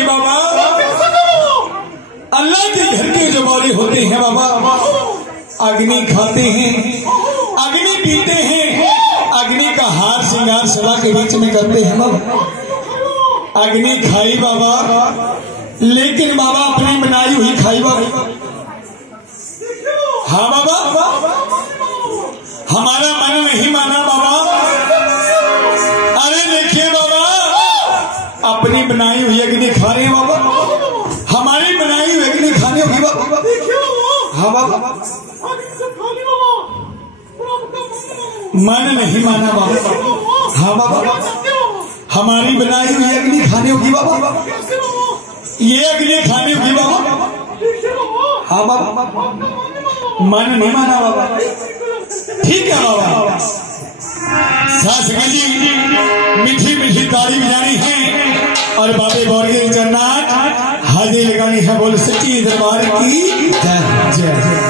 देखिए बाबा, अल्लाह के घर के जो बौरे होते हैं बाबा, अग्नि खाते हैं, अग्नि पीते हैं, अग्नि का हार श्रृंगार सदा के बीच में करते हैं बाबा। अग्नि खाई बाबा, लेकिन बाबा अपनी बनाई हुई खाई बाबा। हाँ बाबा, हमारा मन नहीं माना बाबा। अरे देखिए बाबा, अपनी बनाई हुई अग्नि खा रहे हैं बाबा, हमारी बनाई हुई अग्नि खाने होगी बाबा। हाँ बाबा, मन नहीं माना बाबा। हाँ बाबा, हमारी बनाई हुई अग्नि खाने होगी बाबा, ये अग्नि खाने होगी बाबा। हाँ बाबा, मन नहीं माना बाबा। ठीक है बाबा, जी मीठी मीठी ताली बजानी है और बाबे बौरे जन्नत हाजिर लगानी है। बोल सच्ची दरबार की जय जय।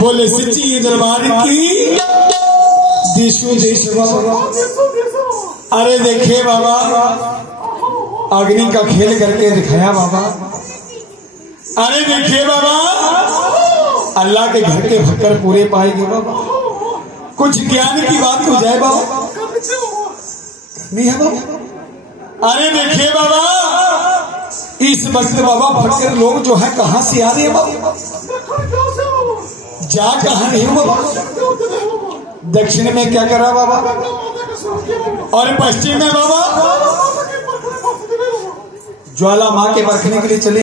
बोले सच्ची दरबार की देशों देश बाबा। अरे देखिए बाबा, अग्नि का खेल करके दिखाया बाबा। अरे देखिए बाबा, अल्लाह के घर के भक्कर पूरे पाएंगे बाबा। कुछ ज्ञान की बात हो जाए बाबा, नहीं है बाबा। अरे देखिए बाबा, इस वक्त बाबा भक्कर लोग जो है कहां से आ रहे हैं बाबा, जा कहां नहीं हो बाबा। दक्षिण में क्या करा बाबा, और पश्चिम में बाबा ज्वाला माँ के परखने के लिए चले।